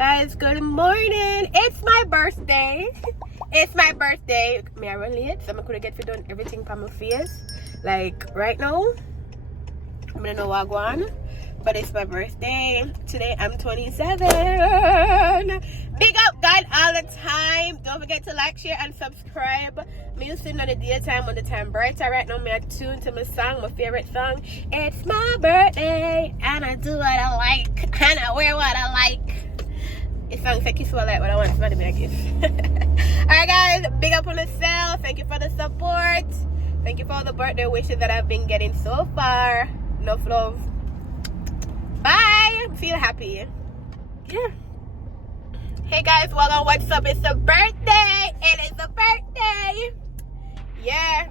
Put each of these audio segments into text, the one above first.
Guys, good morning. It's my birthday. It's my birthday. Me I run late, so I could get done everything for my face. Like right now, I'm gonna know what I go on. But it's my birthday. Today I'm 27. Big up God all the time. Don't forget to like, share, and subscribe. Me used to know the daytime when the time brighter. Right now, me are tuned to my song, my favorite song. It's my birthday, and I do what I like, and I wear what I like. It sounds like it's what I like, but I want somebody to make a gift. Alright guys, big up on yourself. Thank you for the support. Thank you for all the birthday wishes that I've been getting so far. Enough love. Bye. Feel happy. Yeah. Hey guys, well, what's up? It's a birthday. It is a birthday. Yeah.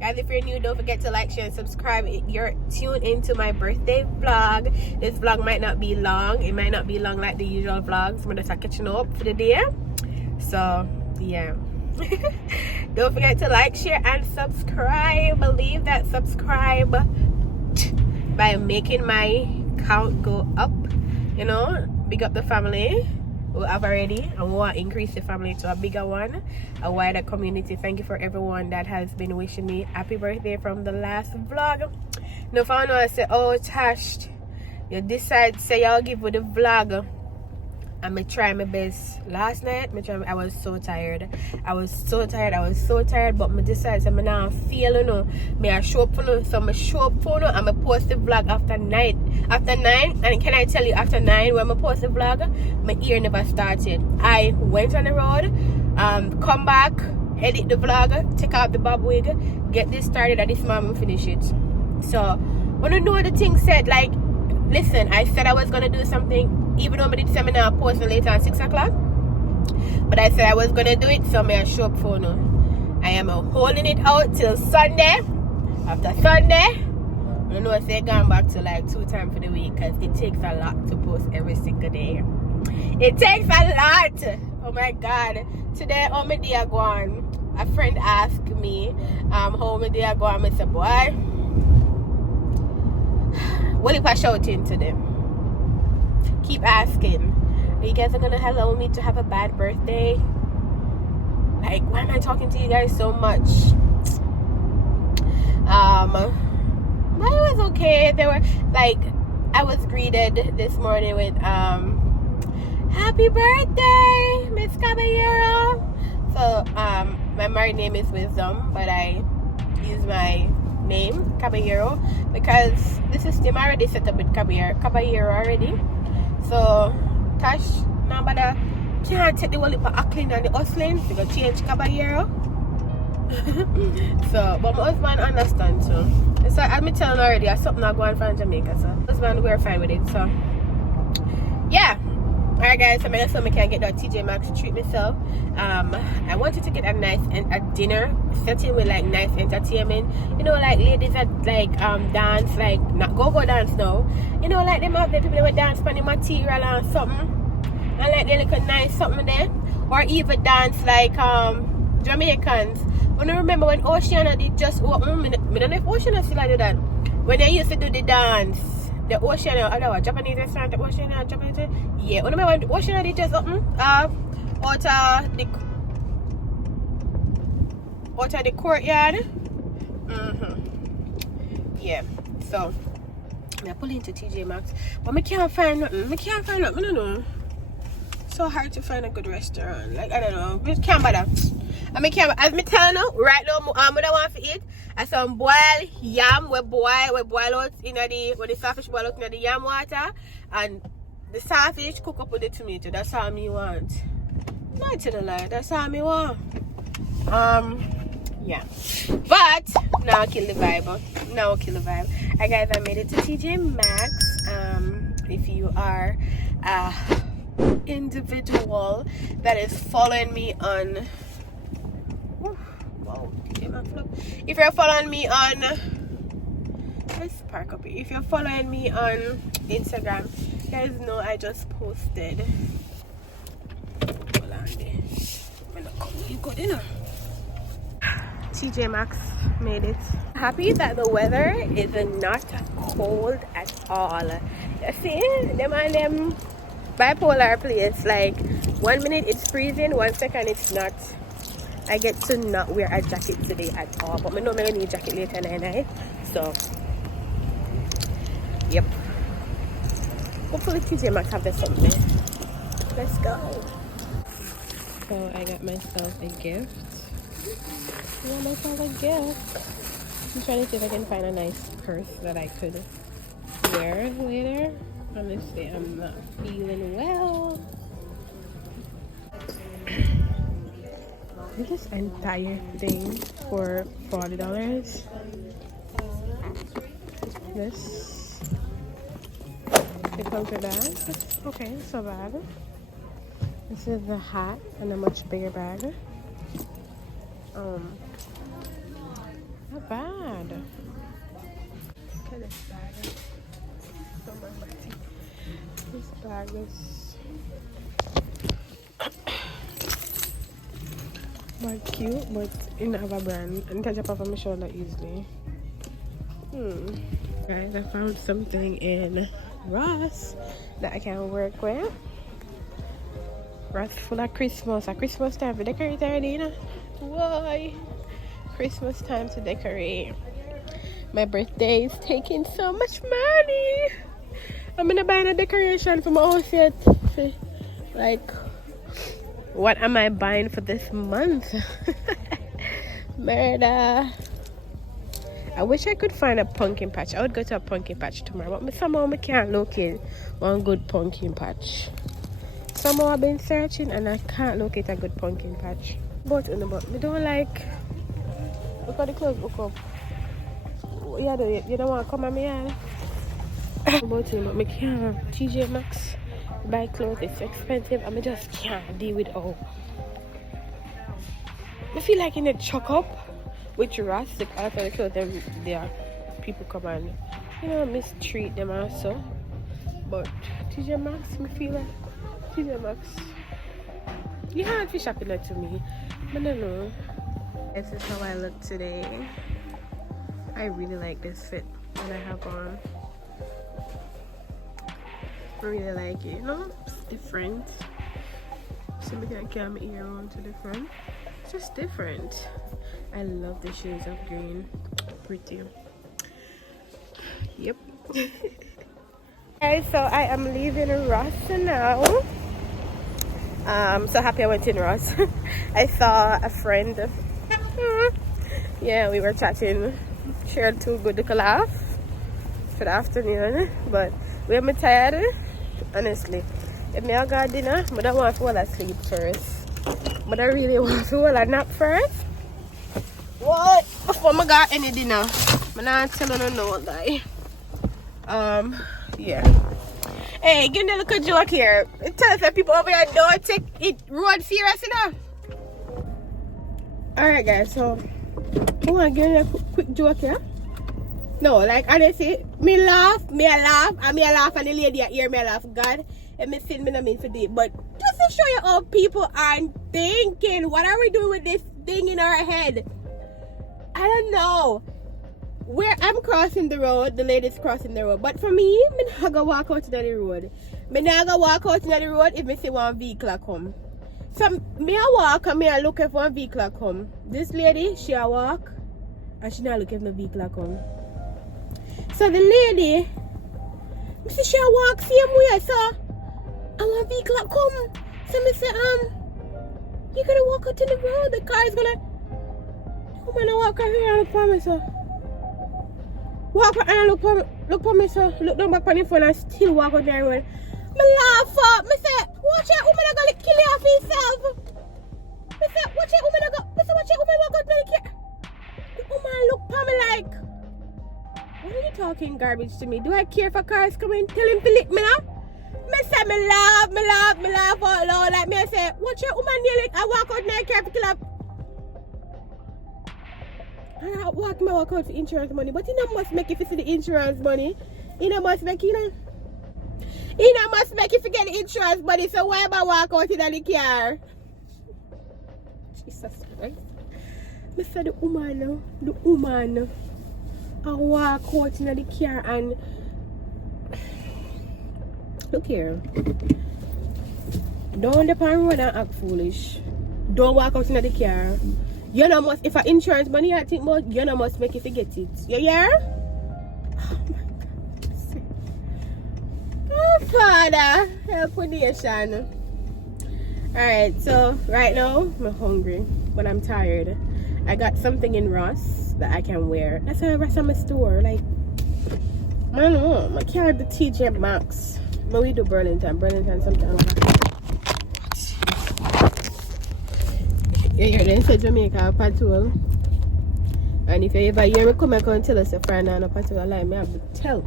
Guys, if you're new, don't forget to like, share, and subscribe. You're tuned into my birthday vlog. This vlog might not be long. It might not be long like the usual vlogs. I'm just catching up for the day. So, yeah. Don't forget to like, share, and subscribe. Leave that subscribe by making my count go up. You know, big up the family who have already, and we want to increase the family to a bigger one, a wider community. Thank you for everyone that has been wishing me happy birthday from the last vlog. Now, if I know I say, oh Tash, you decide say y'all give with the vlog, I'm gonna try my best. Last night I was so tired, but I decided I'm not feel, you know, I show up for you, so I show up for you, and I post the vlog after 9, and can I tell you, after 9 when I post the vlog, my ear never started. I went on the road, come back, edit the vlog, take out the bob wig, get this started, and this moment finish it. So when I know the thing said, like, listen, I said I was gonna do something. Even though I did seminar posting later at 6 o'clock, but I said I was gonna do it, so I show up for now. I am holding it out till Sunday. After Sunday, I know I say going back to like 2 times for the week, because it takes a lot to post every single day. It takes a lot. Oh my God! Today, how my day go on? A friend asked me, how my day go on. I said, boy, what if I shouting to them? Keep asking, you guys are gonna allow me to have a bad birthday? Like, why am I talking to you guys so much? But it was okay. They were like, I was greeted this morning with happy birthday, Miss Caballero. So my married name is Wisdom, but I use my name Caballero because the system already set up with Caballero already. So Tash, now but can't take the whole heap of Ackling and the hustling, so go change Caballero. So, but my husband understands, so I'm telling already, I something not going from Jamaica, so my husband, we're fine with it. So yeah. Alright guys, so I can get that TJ Maxx to treat myself. I wanted to get a nice a dinner setting with like nice entertainment. You know, like ladies that like dance, like not go dance now. You know, like them out there people that dance on the material and something. And like they look a nice something there. Or even dance like Jamaicans. When I remember when Oceana did just open, I don't know if Oceana still do that. When they used to do the dance. The Oceana, I Japanese restaurant, the Oceana, Japanese. Yeah, when I the Oceana they just open out of the courtyard. Yeah, so I pull into TJ Maxx, but I can't find nothing. I don't know. So hard to find a good restaurant. Like, I don't know. I can't bother. As me telling you, right now, what I want to eat is some boiled yam. We boil out in the, when the saltfish boil out in the yam water, and the saltfish cook up with the tomato. That's all me want. Not to the lie, that's all me want. Yeah. But now kill the vibe. Alright guys, I made it to TJ Maxx. If you are individual that is following me on if you're following me on if you're following me on Instagram, you guys know I just posted TJ Maxx made it. Happy that the weather is not cold at all. You see them and them bipolar place. Like 1 minute it's freezing, 1 second it's not. I get to not wear a jacket today at all, but I know I'm gonna need a jacket later night. So yep. Hopefully TJ Maxx have this something. Let's go. So I got myself a gift. I'm trying to see if I can find a nice purse that I could wear later. Honestly, I'm not feeling well. This entire thing for $40. This. It comes with that. Okay, so bad. This is the hat and a much bigger bag. Not bad. Look at this bag. So much. This bag is more cute, but it doesn't have a brand. And can jump off on my shoulder easily. Guys, I found something in Ross that I can work with. Ross full of Christmas. A Christmas time to decorate already, you know? Why? Christmas time to decorate. My birthday is taking so much money. I'm gonna buy a decoration for my house yet. Like, what am I buying for this month? Murder. I wish I could find a pumpkin patch. I would go to a pumpkin patch tomorrow, but somehow I can't locate one good pumpkin patch. Somehow I've been searching and I can't locate a good pumpkin patch. But we don't like. Look at the clothes book up. You don't want to come at me, yeah? But I can't. TJ Maxx buy clothes, it's expensive and I just can't deal with all. I feel like in a chuck up with Ross, like after the clothes, there people come and, you know, mistreat them also. But TJ Maxx, I feel like TJ Maxx. You have to shop it to me. I don't know. This is how I look today. I really like this fit that I have on. I really like it, you know? It's different. So I can carry my ear on to the front. It's just different. I love the shades of green. Pretty. Yep. Guys, so I am leaving Ross now. I'm so happy I went in Ross. I saw a friend. Yeah, we were chatting. Shared too good to laugh for the afternoon. But we are tired, honestly. If I got dinner, I don't want to fall asleep first. But I really want to fall a nap first. What? Before I got any dinner. I'm not telling you no lie. Yeah. Hey, give me a little joke here. Tell us that people over here don't take it road serious enough. Alright guys, so I want to give you a quick joke here. No, like honestly, me a laugh, and me a laugh, and the lady hear me a laugh. God, and me sin me not mean to do it. But just to show you how people are thinking, what are we doing with this thing in our head? I don't know. Where I'm crossing the road, the lady's crossing the road. But for me, I'm not gonna walk out to the road. I'm not gonna walk out to the road if I see one vehicle come. So me a walk and me a look if one vehicle come. This lady, she a walk and she not look if no vehicle come. So the lady, me see she a walk same way. So and one vehicle come. So me say, you gonna walk out to the road. The car is gonna. I'm gonna walk out here and look for me, so. Walk out and look for me, so. Look down back on the phone and still walk out there road. Me laugh up. Me say, watch out, woman are gonna kill you off himself. Me say, watch out, woman are gonna. Me say, watch out, woman walk out to the car. The woman look for me like, what are you talking garbage to me? Do I care if cars coming? Tell him to lick me now. Me say, me laugh out loud. Like me I say, watch out, woman nearly. I walk out now, care to kill up. I walk out for insurance money, but you know must make if you see the insurance money. You know must make must make you forget the insurance money. So why am I walk out in the car? Jesus Christ. I said the woman I walk out in the car and look here. Don't depend on road and act foolish. Don't walk out in the car. You know must, if I insurance money I think about, you know must make it to get it. You hear? Oh my God. Oh Father, help with nation. Alright, so right now I'm hungry, but I'm tired. I got something in Ross that I can wear. That's why Ross at my store. Like, I don't know, I can't the TJ Maxx. But we do Burlington sometimes. Yeah, then say Jamaica patrol. And if you ever hear me come and tell us a friend and a patrol, let me tell.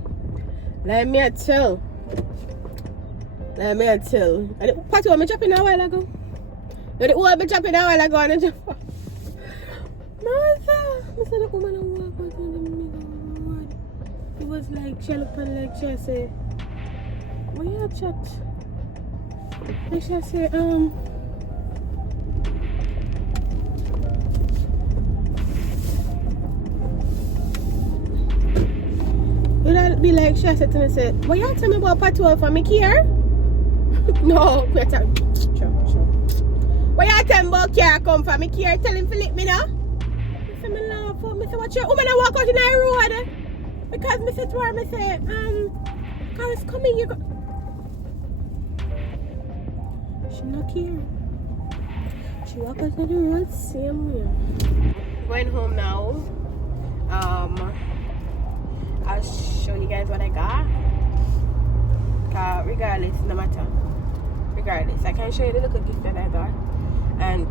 Let me tell. And the patrol me chopping a while ago. No, the old me chopping a while ago and I jump. I said the woman and walk out in the middle of the road. It was like she looked at like she say, what you have chat? And she say, would I be like, she said to me, say, what you tell me about patrol for me here? No, wait a minute. What you tell me about care come for me here? Tell him Philip me now. I say, me laugh out. I say, what you woman I walk out in the road? Because I said to her, I say, cars coming, you go. She not here. She walk out on the road same way. Going home now. I'll show you guys what I got. Regardless, no matter. Regardless, I can show you the little gift that I got. And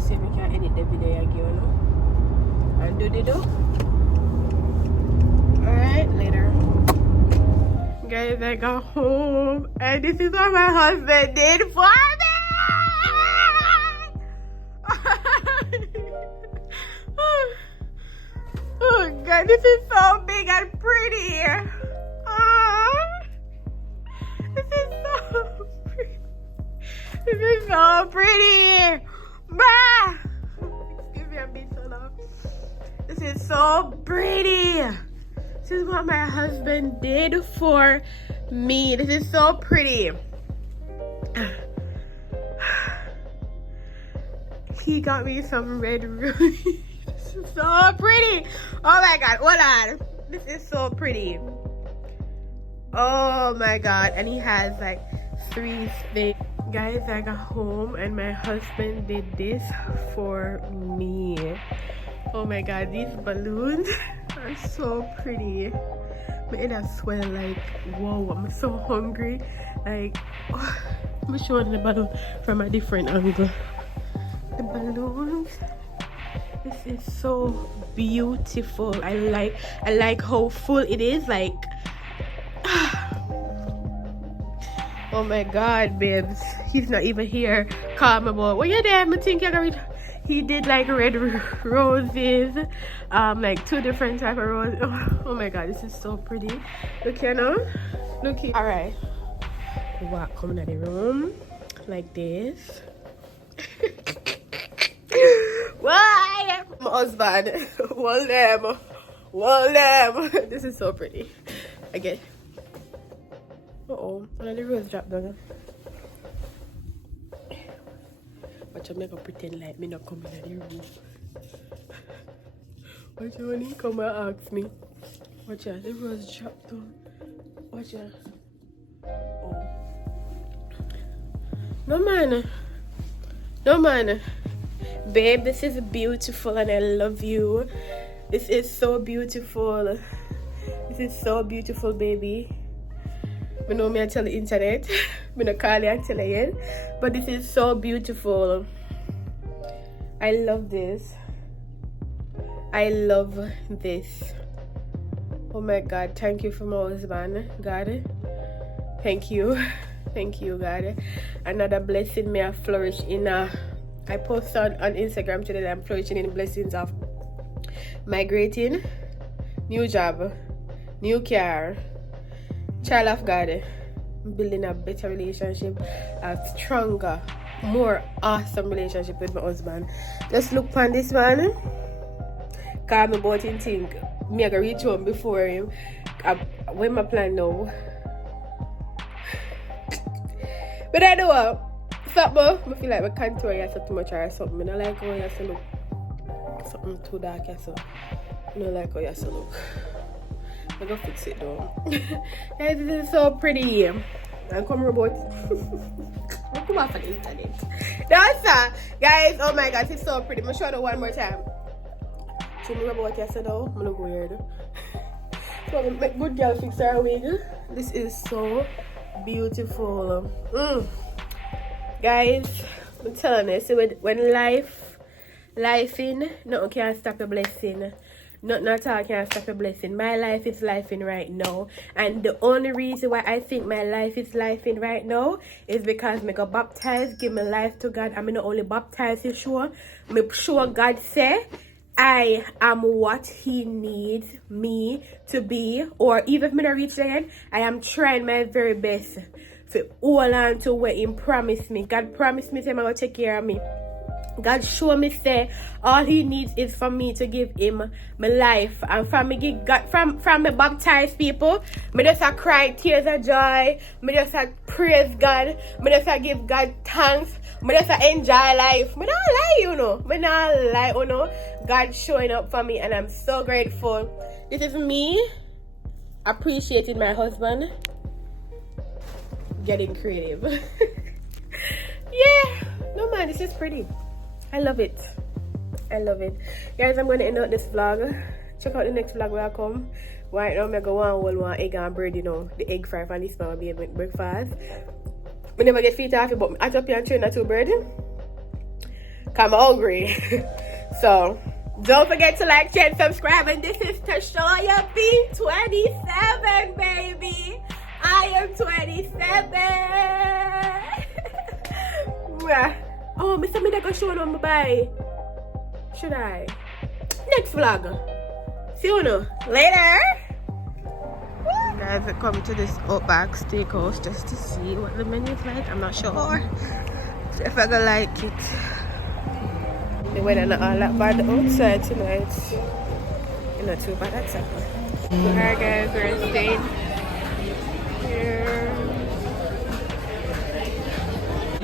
see if we can edit the video again. And do the do. Alright, later. Guys, I got home. And this is what my husband did for me. Oh God, this is so big and pretty. This is so pretty. This is so pretty. Bruh. Excuse me, I'm being so loud. This is so pretty. This is what my husband did for me. This is so pretty. He got me some red rubies. This is so pretty. Oh my God, hold on. This is so pretty. Oh my God. And he has like 3 things. Guys, I got home and my husband did this for me. Oh my God, these balloons are so pretty. My head has swell like, whoa, I'm so hungry. Like, oh, I'm showing the balloon from a different angle. The balloons, this is so beautiful. I like how full it is. Like, oh my God, babes, he's not even here. Calm about what you there. I think you're gonna. He did like red roses, like 2 different type of roses. Oh my God, this is so pretty. Look here now. Look here. All right, walk coming out the room like this. Why? My husband. Hold them. This is so pretty. Again. Uh-oh. One of the rose dropped down. Watch I'm gonna pretend like me not coming in the room. Watch when he come and ask me. Watch out, the rose dropped down. Watch out. Oh. No man. Babe, this is beautiful and I love you. This is so beautiful. This is so beautiful, baby. I know me I tell the internet. I don't call you and tell you yet. But this is so beautiful. I love this. I love this. Oh my God. Thank you for my husband, God. Thank you. Thank you, God. Another blessing may I flourish in I posted on Instagram today that I'm flourishing in the blessings of migrating, new job, new car, child of God, building a better relationship, a stronger, more awesome relationship with my husband. Just look on this man. Cause me about him think me I go reach home before him. When my plan now. But I know something. I feel like my contour is too much or something. I don't like how you look. Something too dark, so I don't like how you look. I'm gonna fix it though. Guys, this is so pretty. And come robot. Come off on the internet. That's guys, oh my god, it's so pretty. I'm gonna show you one more time. So me robot yesterday though. I'm gonna go weird. So I'm gonna make good girl fix her wig. This is so beautiful. Guys, I'm telling you, so when life in, nothing can stop a blessing. Nothing at all can stop a blessing. My life is life in right now. And the only reason why I think my life is life in right now is because I got baptized, give my life to God. I'm not only baptized, you sure. I'm sure God say I am what He needs me to be. Or even if I don't reach again, I am trying my very best to hold on to what He promised me. God promised me He's going to take care of me. God show me say all He needs is for me to give Him my life. And from me give God, from me baptized people, me just a cry tears of joy. Me just a praise God. Me just a give God thanks. Me just a enjoy life. Me not lie, you know. Me not lie, you know. God showing up for me and I'm so grateful. This is me appreciating my husband. Getting creative. Yeah. No man, this is pretty. I love it. I love it. Guys, I'm going to end out this vlog. Check out the next vlog where I come. Right now, I'm going to go one egg and bread, you know. The egg fry for this will be a breakfast. I never get feet off it, but I drop you and train that two bread. Cause I'm hungry. So, don't forget to like, share, and subscribe. And this is to show you being 27, baby. I am 27. Oh, Mr. Me go show on my bye. Should I? Next vlog. See you now. Later. Guys, I come to this Outback Steakhouse just to see what the menu is like. I'm not sure if I'm gonna like it. The weather not all that bad outside tonight. It's not too bad exactly. Alright guys, we're staying here.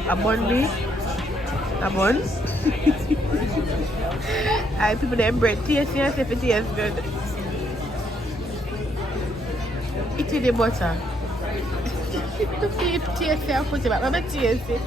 A bun beef. A bun. I people them bread taste yes if it tastes good. It is the butter. If it tastes, I'll put it back. I'm taste it.